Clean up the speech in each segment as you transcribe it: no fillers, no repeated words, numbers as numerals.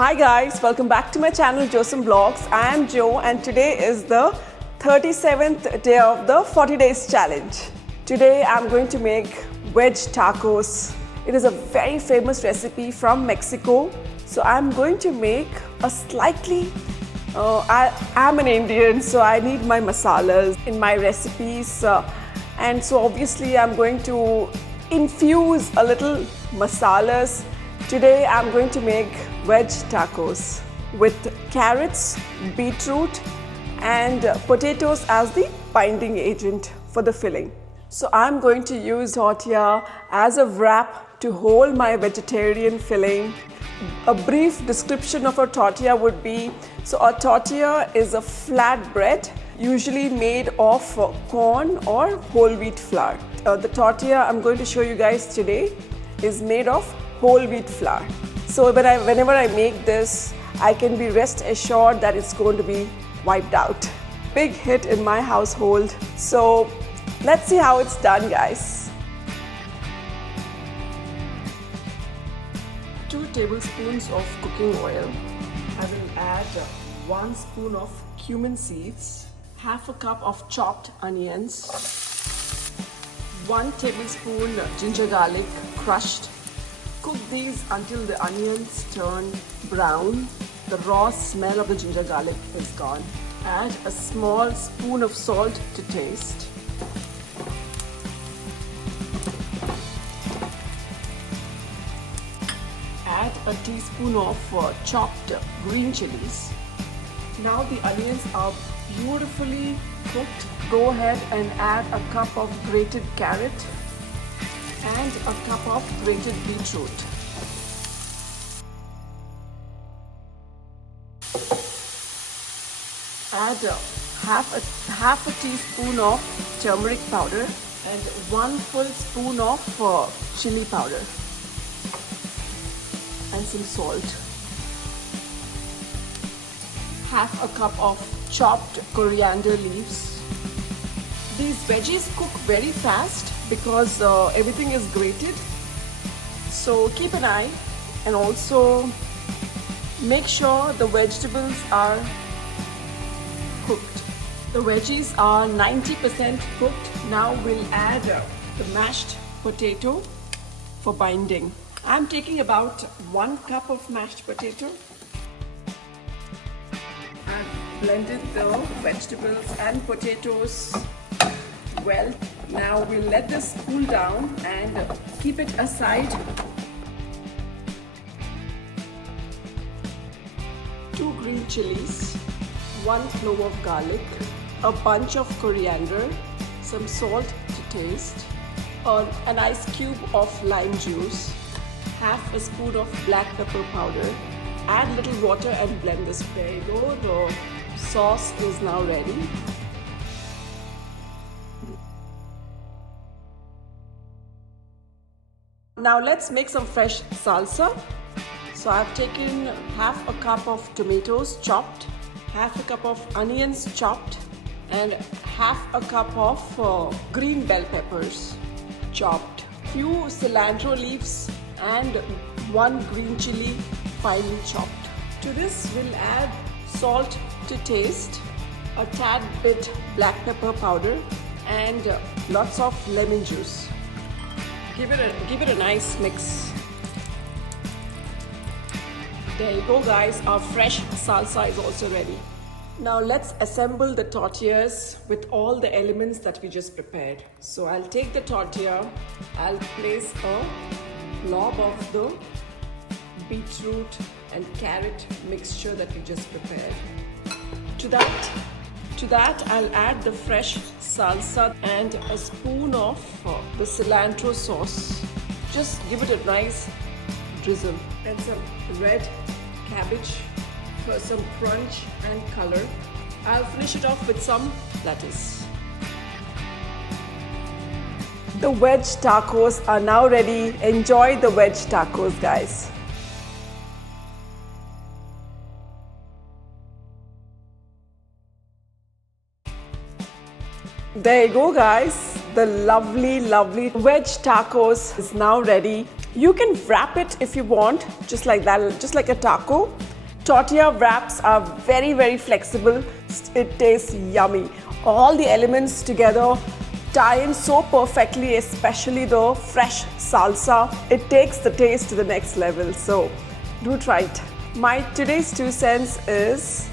Hi guys, welcome back to my channel JoSum Vlogs. I am Jo and today is the 37th day of the 40 days challenge. Today I'm going to make veg tacos. It is a very famous recipe from Mexico. So I'm going to make a slightly, I'm an Indian, so I need my masalas in my recipes. And so obviously I'm going to infuse a little masalas. Today I'm going to make veg tacos with carrots, beetroot and potatoes as the binding agent for the filling. So I'm going to use tortilla as a wrap to hold my vegetarian filling. A brief description of a tortilla would be, so a tortilla is a flat bread usually made of corn or whole wheat flour. The tortilla I'm going to show you guys today is made of whole wheat flour. So whenever I make this, I can be rest assured that it's going to be wiped out. Big hit in my household. So let's see how it's done, guys. 2 tablespoons of cooking oil. I will add 1 spoon of cumin seeds, half a cup of chopped onions, 1 tablespoon ginger garlic crushed. Cook these until the onions turn brown. The raw smell of the ginger garlic is gone. Add a small spoon of salt to taste. Add a teaspoon of chopped green chilies. Now the onions are beautifully cooked. Go ahead and add a cup of grated carrot and a cup of grated beetroot. Add half a teaspoon of turmeric powder and 1 full spoon of chili powder and some salt. Half a cup of chopped coriander leaves. These veggies cook very fast because everything is grated. So keep an eye and also make sure the vegetables are cooked. The veggies are 90% cooked. Now we'll add the mashed potato for binding. I'm taking about 1 cup of mashed potato. I've blended the vegetables and potatoes well. Now we'll let this cool down and keep it aside. 2 green chilies, 1 clove of garlic, a bunch of coriander, some salt to taste, an ice cube of lime juice, half a spoon of black pepper powder. Add little water and blend this. There you go, the sauce is now ready. Now let's make some fresh salsa. So I've taken half a cup of tomatoes chopped, half a cup of onions chopped, and half a cup of green bell peppers chopped, few cilantro leaves and 1 green chili finely chopped. To this we'll add salt to taste, a tad bit black pepper powder and lots of lemon juice. Give it a nice mix. There you go, guys. Our fresh salsa is also ready. Now let's assemble the tortillas with all the elements that we just prepared. So I'll take the tortilla, I'll place a blob of the beetroot and carrot mixture that we just prepared. To that, I'll add the fresh salsa and a spoon of the cilantro sauce. Just give it a nice drizzle. And some red cabbage for some crunch and color. I'll finish it off with some lettuce. The veg tacos are now ready. Enjoy the veg tacos, guys. There you go, guys. The lovely veg tacos is now ready. You can wrap it if you want, just like that, just like a taco. Tortilla wraps are very, very flexible. It tastes yummy. All the elements together tie in so perfectly, especially the fresh salsa. It takes the taste to the next level, so do try it. My today's 2 cents is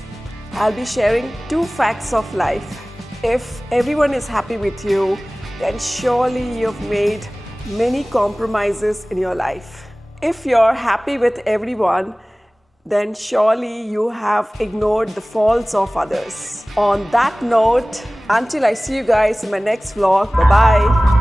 I'll be sharing 2 facts of life. If everyone is happy with you, then surely you've made many compromises in your life. If you're happy with everyone, then surely you have ignored the faults of others. On that note, until I see you guys in my next vlog, bye-bye.